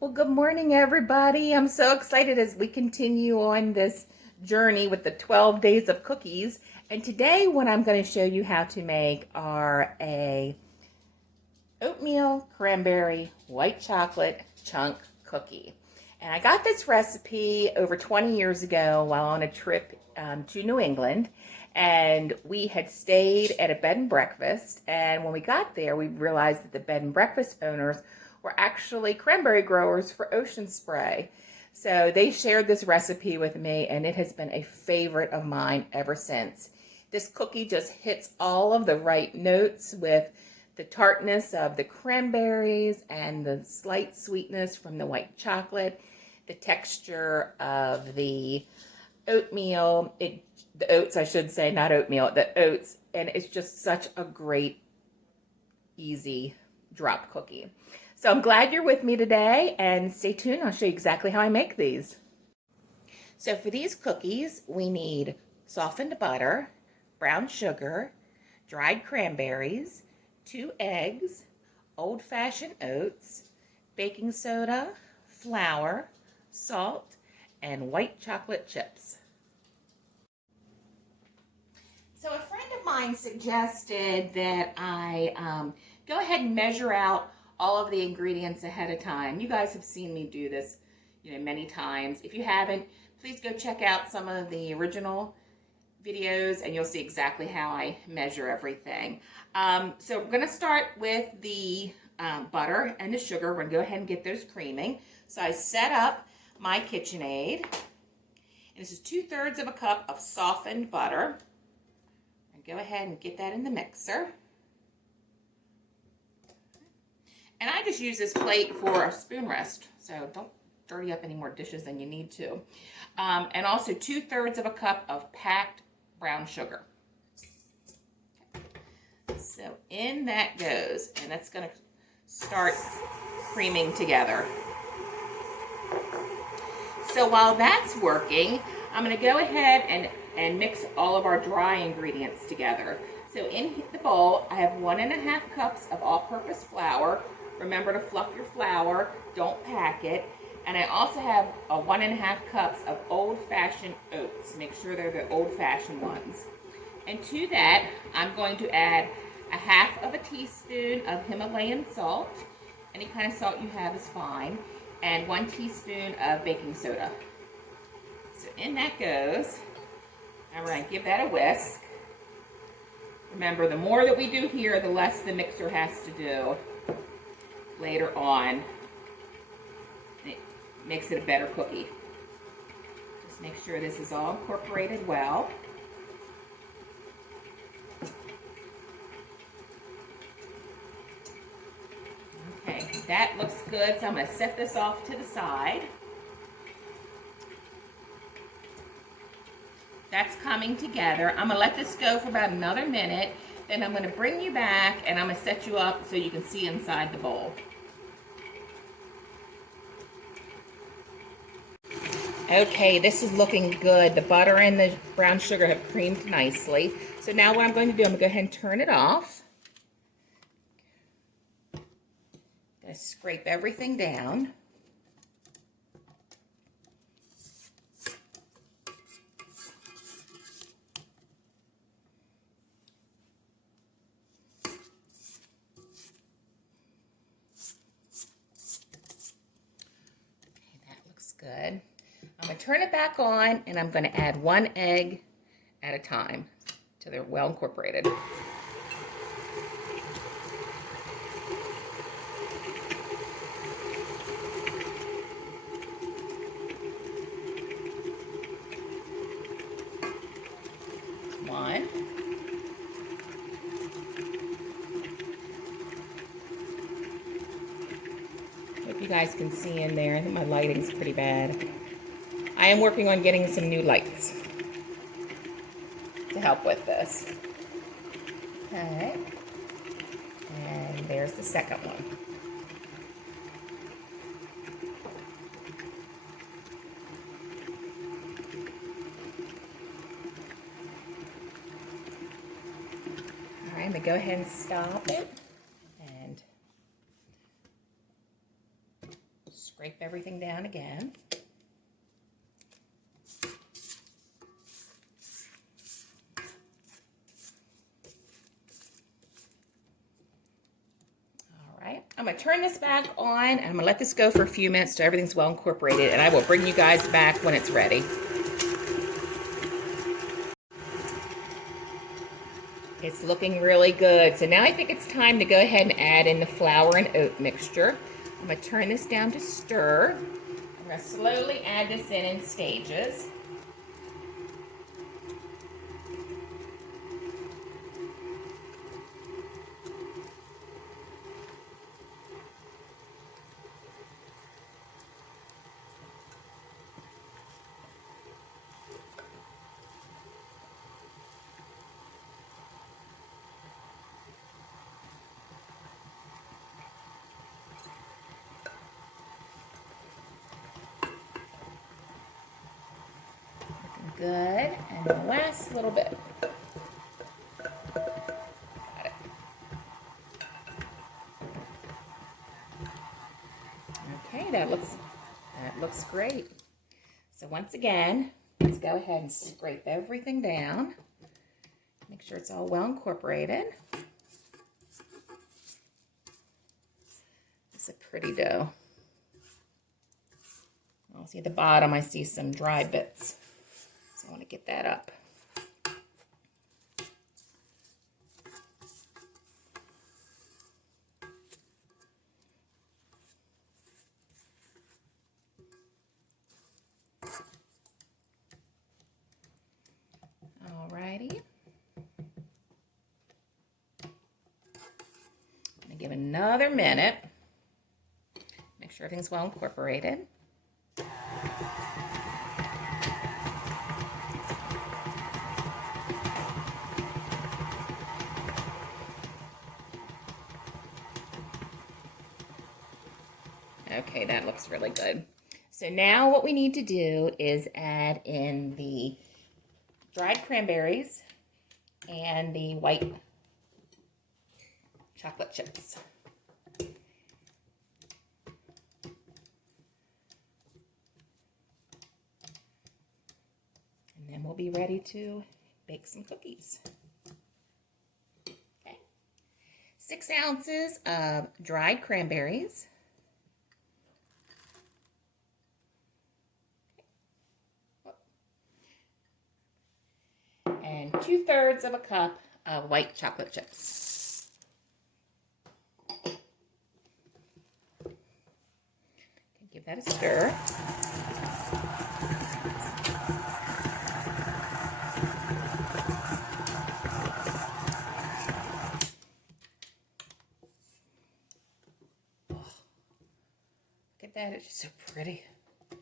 Well, good morning, everybody. I'm so excited as we continue on this journey with the 12 days of cookies. And today, what I'm going to show you how to make are a oatmeal cranberry white chocolate chunk cookie. And I got this recipe over 20 years ago while on a trip to New England. And we had stayed at a bed and breakfast. And when we got there, we realized that the bed and breakfast owners were actually cranberry growers for Ocean Spray. So they shared this recipe with me, and it has been a favorite of mine ever since. This cookie just hits all of the right notes with the tartness of the cranberries and the slight sweetness from the white chocolate, the texture of the oatmeal, the oats, I should say, not oatmeal, the oats, and it's just such a great, easy drop cookie. So I'm glad you're with me today, and stay tuned. I'll show you exactly how I make these. So for these cookies, we need softened butter, brown sugar, dried cranberries, 2 eggs, old-fashioned oats, baking soda, flour, salt, and white chocolate chips. So a friend of mine suggested that I go ahead and measure out all of the ingredients ahead of time. You guys have seen me do this, many times. If you haven't, please go check out some of the original videos and you'll see exactly how I measure everything. So we're gonna start with the butter and the sugar. We're gonna go ahead and get those creaming. So I set up my KitchenAid, and this is 2/3 of a cup of softened butter. And go ahead and get that in the mixer. And I just use this plate for a spoon rest, so don't dirty up any more dishes than you need to. And also 2/3 of a cup of packed brown sugar. So in that goes, and that's gonna start creaming together. So while that's working, I'm gonna go ahead and mix all of our dry ingredients together. So in the bowl, I have 1.5 cups of all-purpose flour. Remember to fluff your flour, don't pack it. And I also have 1.5 cups of old-fashioned oats. Make sure they're the old-fashioned ones. And to that, I'm going to add 1/2 teaspoon of Himalayan salt. Any kind of salt you have is fine. And 1 teaspoon of baking soda. So in that goes. Now we're going to give that a whisk. Remember, the more that we do here, the less the mixer has to do later on. It makes it a better cookie. Just make sure this is all incorporated well. Okay, that looks good, so I'm going to set this off to the side. That's coming together. I'm going to let this go for about another minute. Then I'm going to bring you back and I'm going to set you up so you can see inside the bowl. Okay, this is looking good. The butter and the brown sugar have creamed nicely. So now what I'm going to do, I'm going to go ahead and turn it off. I'm going to scrape everything down. Good. I'm going to turn it back on and I'm going to add 1 egg at a time till they're well incorporated. One. Hope you guys can see in there. I think my lighting's pretty bad. I am working on getting some new lights to help with this. Okay. And there's the second one. All right, I'm gonna go ahead and stop it. And Scrape everything down again. All right, I'm gonna turn this back on and I'm gonna let this go for a few minutes so everything's well incorporated, and I will bring you guys back when it's ready. It's looking really good. So now I think it's time to go ahead and add in the flour and oat mixture. I'm gonna turn this down to stir. I'm gonna slowly add this in stages. Good, and the last little bit. Got it. Okay, that looks great. So once again, let's go ahead and scrape everything down. Make sure it's all well incorporated. It's a pretty dough. I'll see at the bottom, I see some dry bits. So I want to get that up. Alrighty. I'm going to give another minute. Make sure everything's well incorporated. Okay, that looks really good. So now what we need to do is add in the dried cranberries and the white chocolate chips. And then we'll be ready to bake some cookies. Okay. 6 ounces of dried cranberries. And 2/3 of a cup of white chocolate chips. Give that a stir. Oh, look at that, it's just so pretty.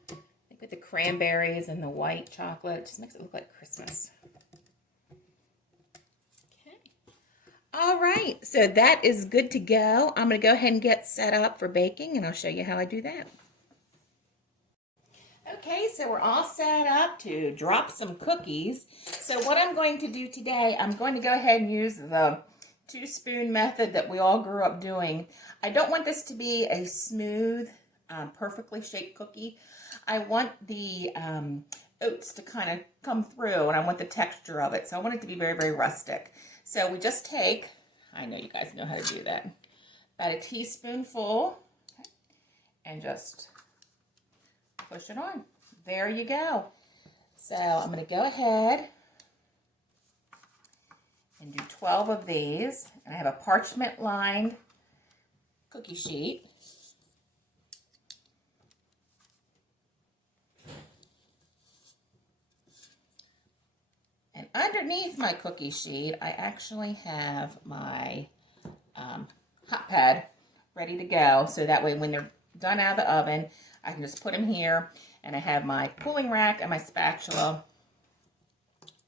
I think with the cranberries and the white chocolate, it just makes it look like Christmas. All right, so that is good to go. I'm going to go ahead and get set up for baking, and I'll show you how I do that. Okay, so we're all set up to drop some cookies. So what I'm going to do today, I'm going to go ahead and use the 2-spoon method that we all grew up doing. I don't want this to be a smooth, perfectly shaped cookie. I want the oats to kind of come through, and I want the texture of it. So I want it to be very, very rustic. So we just take, I know you guys know how to do that, about a teaspoonful, and just push it on. There you go. So I'm going to go ahead and do 12 of these. And I have a parchment lined cookie sheet. And underneath my cookie sheet, I actually have my hot pad ready to go. So that way when they're done out of the oven, I can just put them here. And I have my cooling rack and my spatula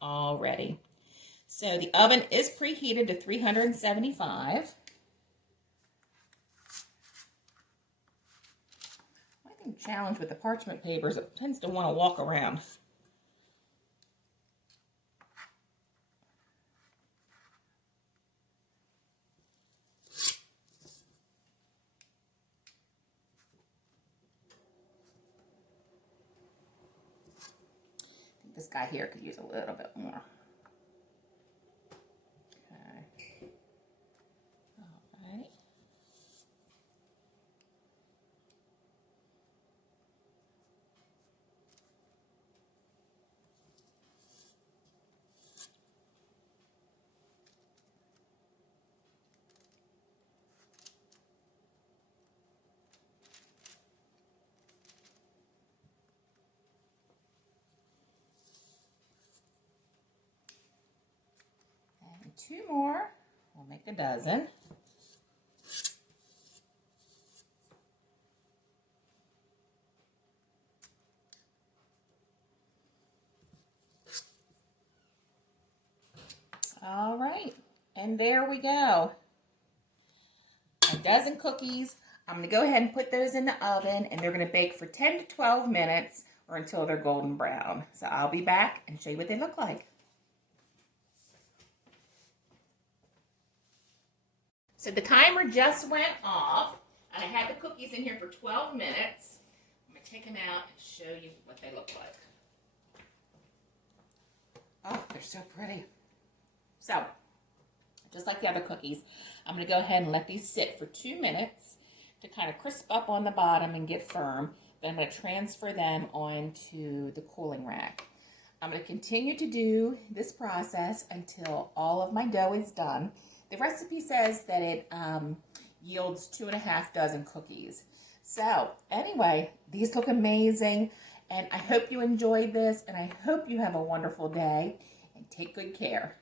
all ready. So the oven is preheated to 375. I think the challenge with the parchment paper is it tends to want to walk around. This guy here could use a little bit more. Okay. All right. And 2 more. We'll make a dozen. All right, and there we go. A dozen cookies. I'm going to go ahead and put those in the oven, and they're going to bake for 10 to 12 minutes or until they're golden brown. So I'll be back and show you what they look like. So the timer just went off, and I had the cookies in here for 12 minutes. I'm going to take them out and show you what they look like. Oh, they're so pretty. So, just like the other cookies, I'm going to go ahead and let these sit for 2 minutes to kind of crisp up on the bottom and get firm. Then I'm going to transfer them onto the cooling rack. I'm going to continue to do this process until all of my dough is done. The recipe says that it yields 2.5 dozen cookies. So anyway, these look amazing, and I hope you enjoyed this, and I hope you have a wonderful day, and take good care.